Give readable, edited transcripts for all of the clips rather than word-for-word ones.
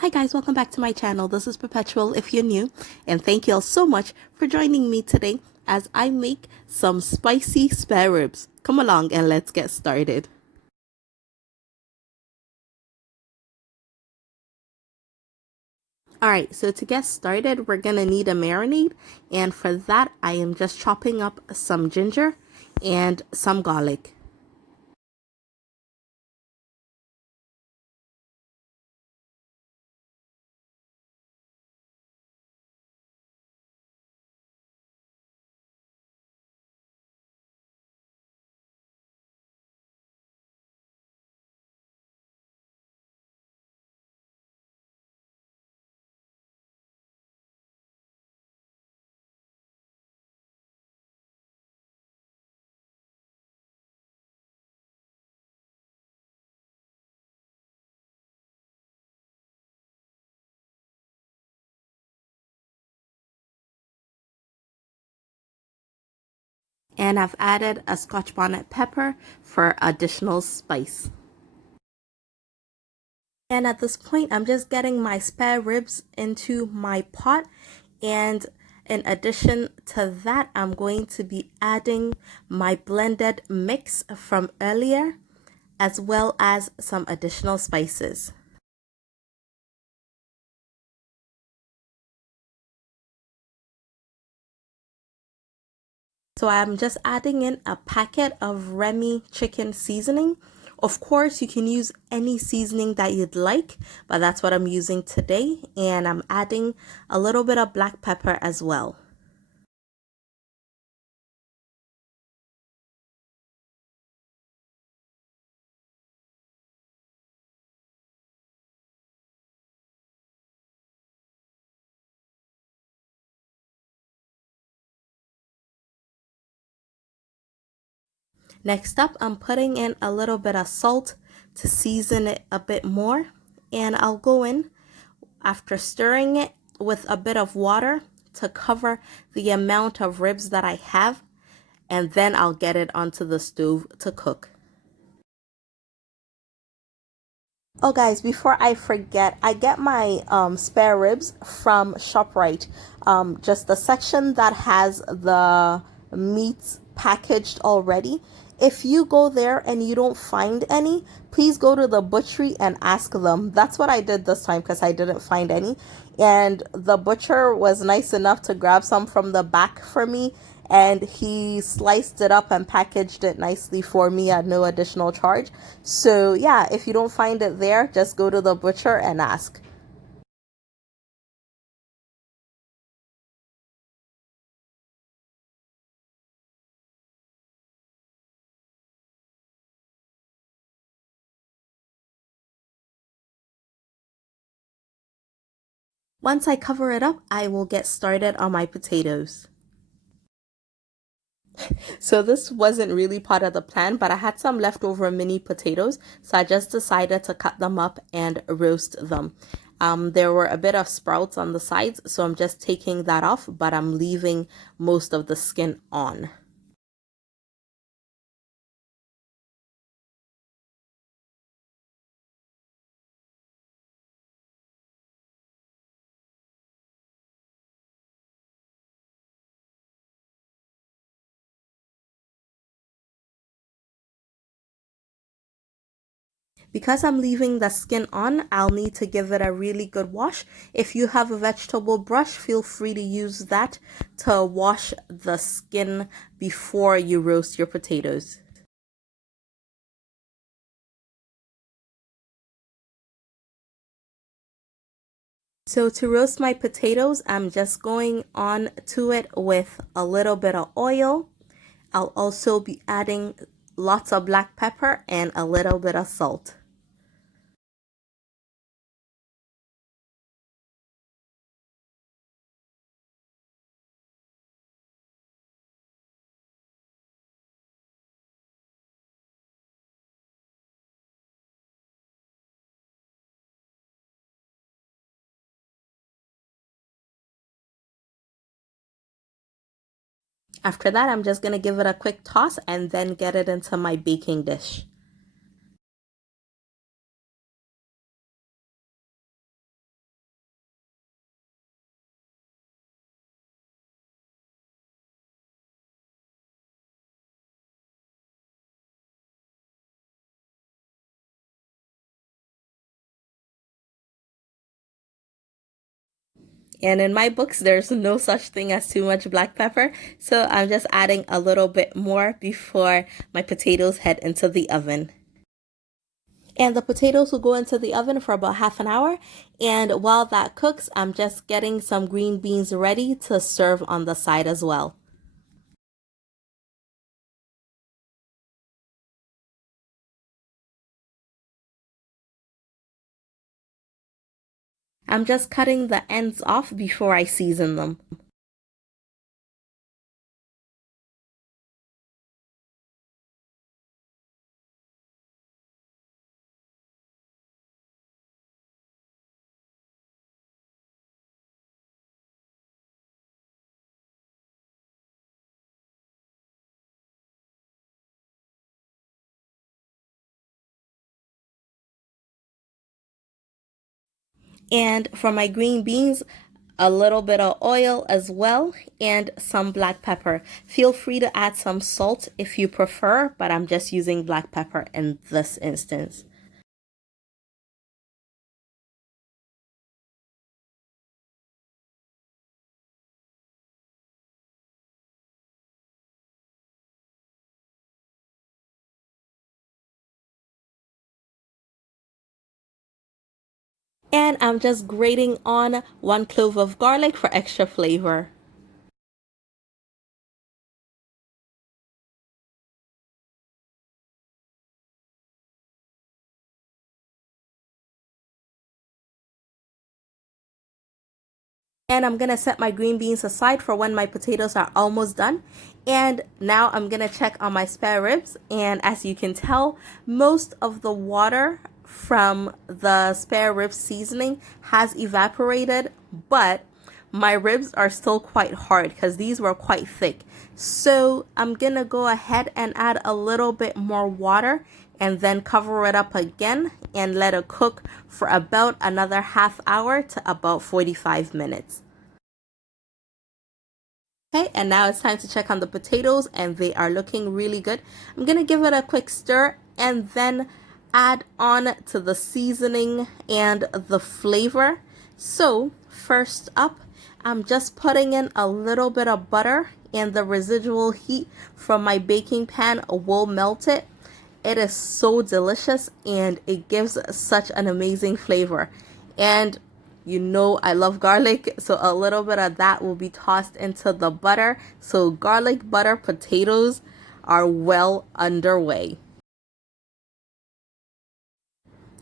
Hi guys, welcome back to my channel. This is Perpetual if you're new, and thank you all so much for joining me today as I make some spicy spare ribs. Come along and let's get started. Alright, so to get started, we're gonna need a marinade, and for that, I am just chopping up some ginger and some garlic. And I've added a Scotch bonnet pepper for additional spice. And at this point, I'm just getting my spare ribs into my pot. And in addition to that, I'm going to be adding my blended mix from earlier, as well as some additional spices. So I'm just adding in a packet of Remie Chicken Seasoning. Of course, you can use any seasoning that you'd like, but that's what I'm using today. And I'm adding a little bit of black pepper as well. Next up, I'm putting in a little bit of salt to season it a bit more. And I'll go in after stirring it with a bit of water to cover the amount of ribs that I have. And then I'll get it onto the stove to cook. Oh guys, before I forget, I get my spare ribs from ShopRite. Just the section that has the meats packaged already. If you go there and you don't find any, please go to the butchery and ask them. That's what I did this time because I didn't find any. And the butcher was nice enough to grab some from the back for me, and he sliced it up and packaged it nicely for me at no additional charge. So yeah, if you don't find it there, just go to the butcher and ask. Once I cover it up, I will get started on my potatoes. So this wasn't really part of the plan, but I had some leftover mini potatoes, so I just decided to cut them up and roast them. There were a bit of sprouts on the sides, so I'm just taking that off, but I'm leaving most of the skin on. Because I'm leaving the skin on, I'll need to give it a really good wash. If you have a vegetable brush, feel free to use that to wash the skin before you roast your potatoes. So to roast my potatoes, I'm just going on to it with a little bit of oil. I'll also be adding lots of black pepper and a little bit of salt. After that, I'm just going to give it a quick toss and then get it into my baking dish. And in my books, there's no such thing as too much black pepper. So I'm just adding a little bit more before my potatoes head into the oven. And the potatoes will go into the oven for about half an hour. And while that cooks, I'm just getting some green beans ready to serve on the side as well. I'm just cutting the ends off before I season them. And for my green beans, a little bit of oil as well and some black pepper. Feel free to add some salt if you prefer, but I'm just using black pepper in this instance. And I'm just grating on 1 clove of garlic for extra flavor. And I'm gonna set my green beans aside for when my potatoes are almost done. And now I'm gonna check on my spare ribs. And as you can tell, most of the water from the spare rib seasoning has evaporated, but my ribs are still quite hard because these were quite thick. So I'm gonna go ahead and add a little bit more water and then cover it up again and let it cook for about another half hour to about 45 minutes. Okay, and now it's time to check on the potatoes and they are looking really good. I'm gonna give it a quick stir and then add on to the seasoning and the flavor. So first up, I'm just putting in a little bit of butter and the residual heat from my baking pan will melt it. It is so delicious and it gives such an amazing flavor. And you know I love garlic, so a little bit of that will be tossed into the butter. So garlic butter potatoes are well underway.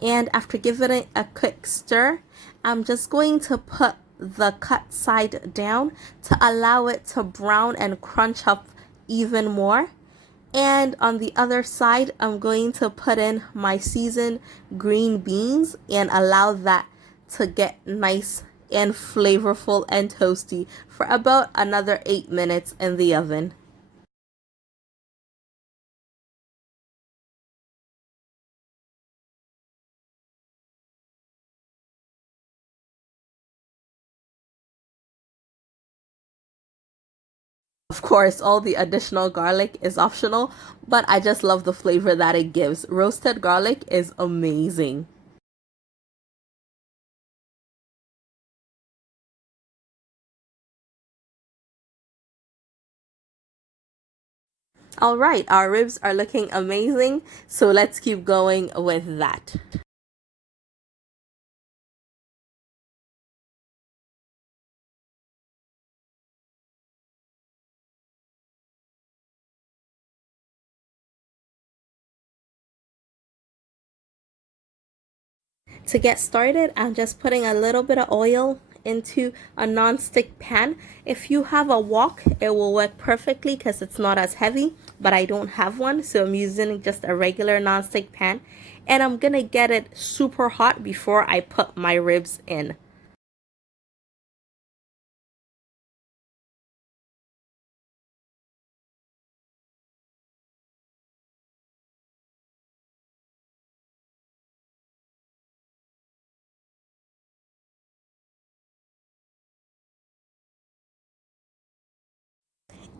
And after giving it a quick stir, I'm just going to put the cut side down to allow it to brown and crunch up even more. And on the other side, I'm going to put in my seasoned green beans and allow that to get nice and flavorful and toasty for about another 8 minutes in the oven. Of course, all the additional garlic is optional, but I just love the flavor that it gives. Roasted garlic is amazing. All right, our ribs are looking amazing, so let's keep going with that. To get started, I'm just putting a little bit of oil into a non-stick pan. If you have a wok, it will work perfectly because it's not as heavy, but I don't have one, so I'm using just a regular non-stick pan. And I'm gonna get it super hot before I put my ribs in.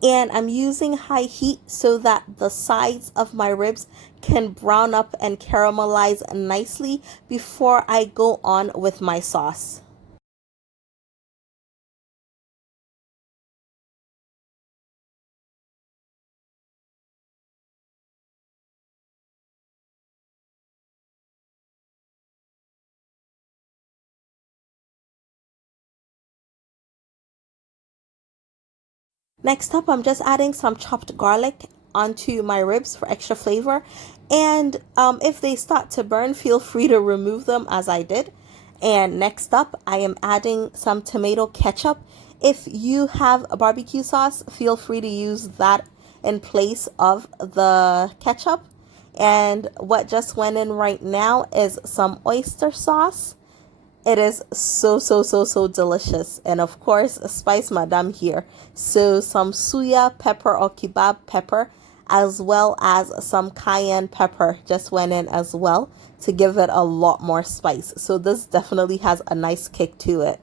And I'm using high heat so that the sides of my ribs can brown up and caramelize nicely before I go on with my sauce. Next up, I'm just adding some chopped garlic onto my ribs for extra flavor. And if they start to burn, feel free to remove them as I did. And next up, I am adding some tomato ketchup. If you have a barbecue sauce, feel free to use that in place of the ketchup. And what just went in right now is some oyster sauce. It is so delicious. And of course, spice madame here. So some suya pepper or khebab pepper, as well as some cayenne pepper just went in as well to give it a lot more spice. So this definitely has a nice kick to it.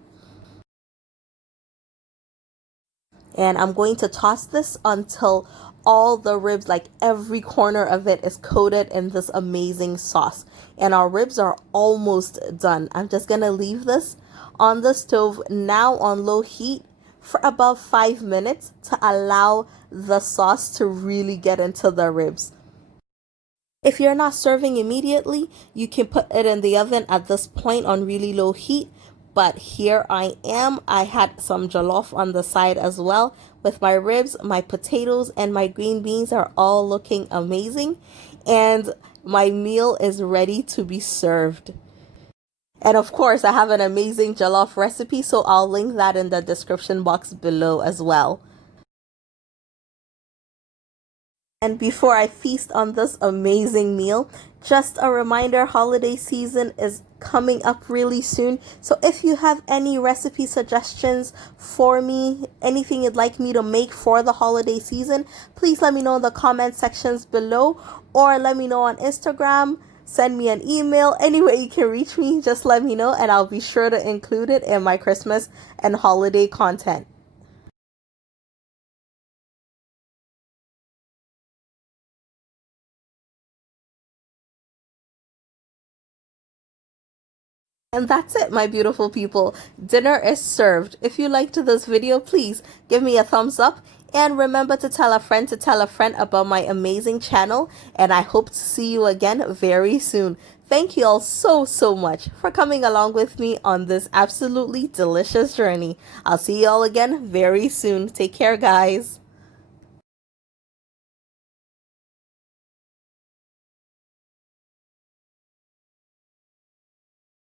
And I'm going to toss this until all the ribs, like every corner of it, is coated in this amazing sauce. And our ribs are almost done. I'm just going to leave this on the stove now on low heat for about 5 minutes to allow the sauce to really get into the ribs. If you're not serving immediately, you can put it in the oven at this point on really low heat. But here I am. I had some jollof on the side as well with my ribs. My potatoes and my green beans are all looking amazing. And my meal is ready to be served. And of course, I have an amazing jollof recipe, so I'll link that in the description box below as well. And before I feast on this amazing meal, just a reminder, holiday season is coming up really soon. So if you have any recipe suggestions for me, anything you'd like me to make for the holiday season, please let me know in the comment sections below, or let me know on Instagram, send me an email. Any way you can reach me, just let me know and I'll be sure to include it in my Christmas and holiday content. And that's it, my beautiful people. Dinner is served. If you liked this video, please give me a thumbs up. And remember to tell a friend about my amazing channel. And I hope to see you again very soon. Thank you all so much for coming along with me on this absolutely delicious journey. I'll see you all again very soon. Take care, guys.